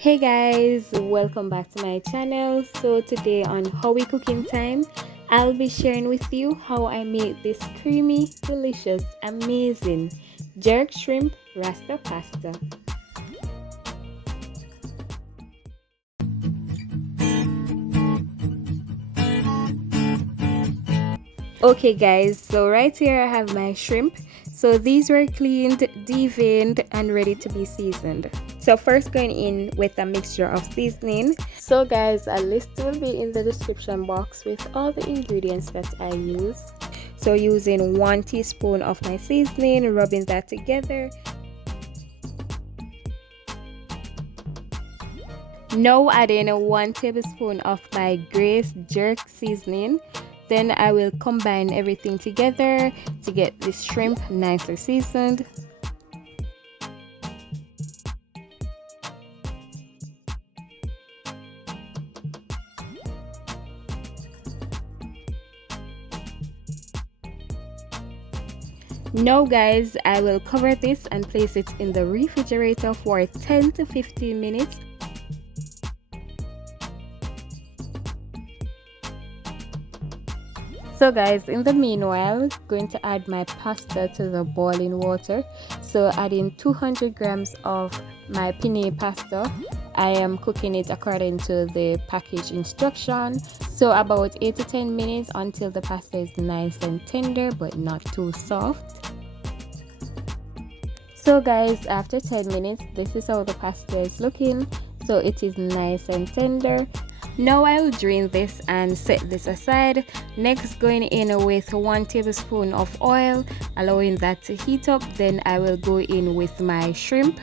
Hey guys, welcome back to my channel. So today on How We Cooking Time, I'll be sharing with you how I made this creamy, delicious, amazing jerk shrimp Rasta pasta. Okay guys, so right here I have my shrimp. So these were cleaned, deveined, and ready to be seasoned. So first going in with a mixture of seasoning. So guys, a list will be in the description box with all the ingredients that I use. So using 1 teaspoon of my seasoning, rubbing that together. Now adding 1 tablespoon of my Grace jerk seasoning. Then I will combine everything together to get this shrimp nicely seasoned. Now guys, I will cover this and place it in the refrigerator for 10 to 15 minutes. So guys, in the meanwhile, going to add my pasta to the boiling water. So adding 200 grams of my penne pasta. I am cooking it according to the package instruction. So about 8 to 10 minutes until the pasta is nice and tender but not too soft. So guys, after 10 minutes, this is how the pasta is looking. So it is nice and tender. Now I will drain this and set this aside. Next, going in with 1 tablespoon of oil, allowing that to heat up. Then I will go in with my shrimp.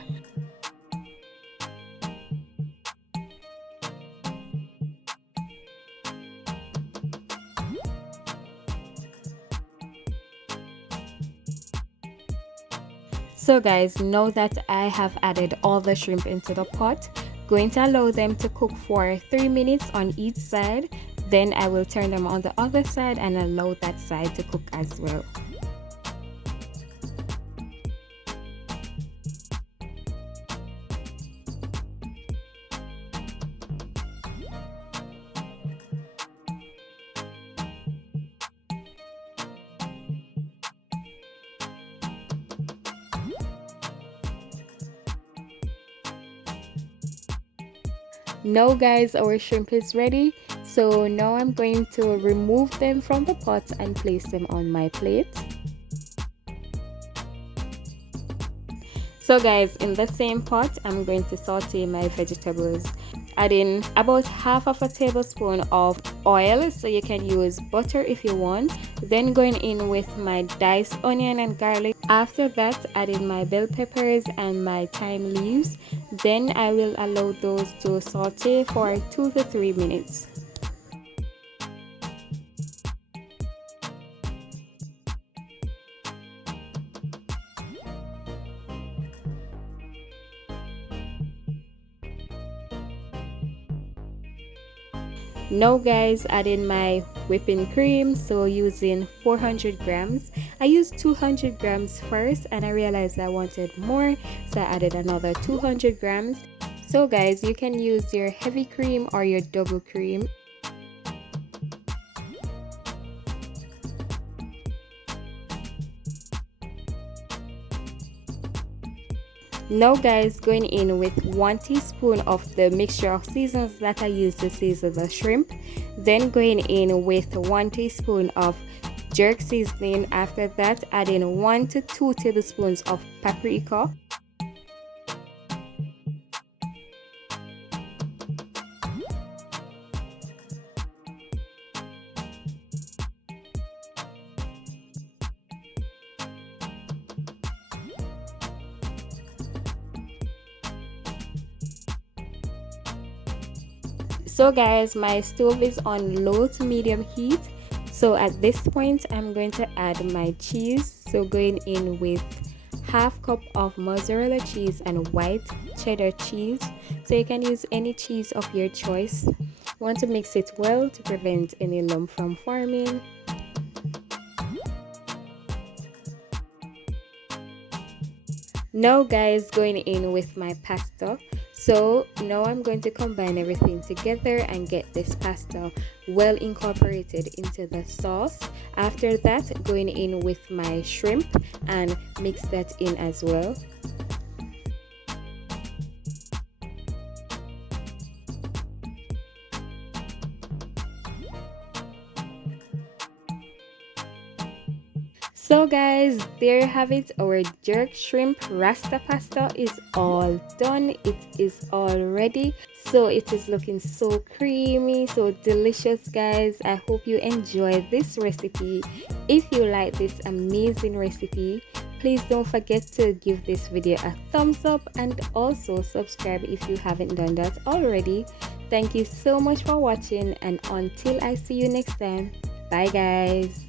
So guys, now that I have added all the shrimp into the pot, going to allow them to cook for 3 minutes on each side. Then I will turn them on the other side and allow that side to cook as well. Now guys, our shrimp is ready. So now I'm going to remove them from the pot and place them on my plate. So guys, in the same pot, I'm going to saute my vegetables, adding about half of a tablespoon of oil, so you can use butter if you want. Then going in with my diced onion and garlic. After that, adding my bell peppers and my thyme leaves. Then I will allow those to saute for 2 to 3 minutes. Now guys, adding my whipping cream. So using 400 grams. I used 200 grams first and I realized I wanted more, so I added another 200 grams. So guys, you can use your heavy cream or your double cream. Now guys, going in with 1 teaspoon of the mixture of seasons that I used to season the shrimp. Then going in with 1 teaspoon of jerk seasoning. After that, adding 1 to 2 tablespoons of paprika. So guys, my stove is on low to medium heat. So at this point, I'm going to add my cheese. So going in with half cup of mozzarella cheese and white cheddar cheese. So you can use any cheese of your choice. You want to mix it well to prevent any lump from forming. Now guys, going in with my pasta. So now I'm going to combine everything together and get this pasta well incorporated into the sauce. After that, going in with my shrimp and mix that in as well. So guys, there you have it. Our jerk shrimp rasta pasta is all done. It is all ready. So it is looking so creamy, so delicious guys. I hope you enjoy this recipe. If you like this amazing recipe, please don't forget to give this video a thumbs up and also subscribe if you haven't done that already. Thank you so much for watching, and until I see you next time, bye guys.